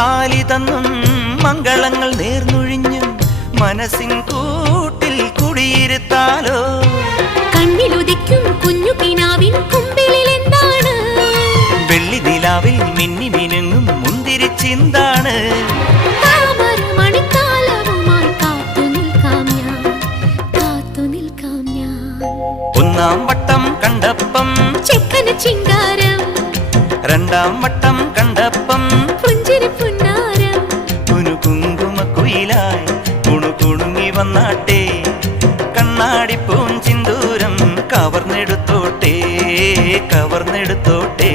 താലി തന്നും മംഗളങ്ങൾ നേർന്നൊഴിഞ്ഞും മനസ്സിൻ കൂട്ടിൽ കുടിയിരുത്താലോ. കണ്ണിലുദിക്കും കുഞ്ഞു കിനാവിൻ കുമ്പിളിൽ എന്താണ്? വെള്ളി നിലാവിൽ മിന്നി മിനുങ്ങും മുന്തിരിച്ചിന്താണ്. ഒന്നാം വട്ടം കണ്ടപ്പം ചെക്കന് ചിങ്കാരം, രണ്ടാം വട്ടം കണ്ടപ്പം പുഞ്ചിരി പുന്നാരം. കുനു കുങ്കുമ കുയിലായി കുണുകുണുങ്ങി വന്നാട്ടെ, കണ്ണാടി പൂഞ്ചിന്തൂരം കവർന്നെടുത്തോട്ടെ കവർന്നെടുത്തോട്ടെ.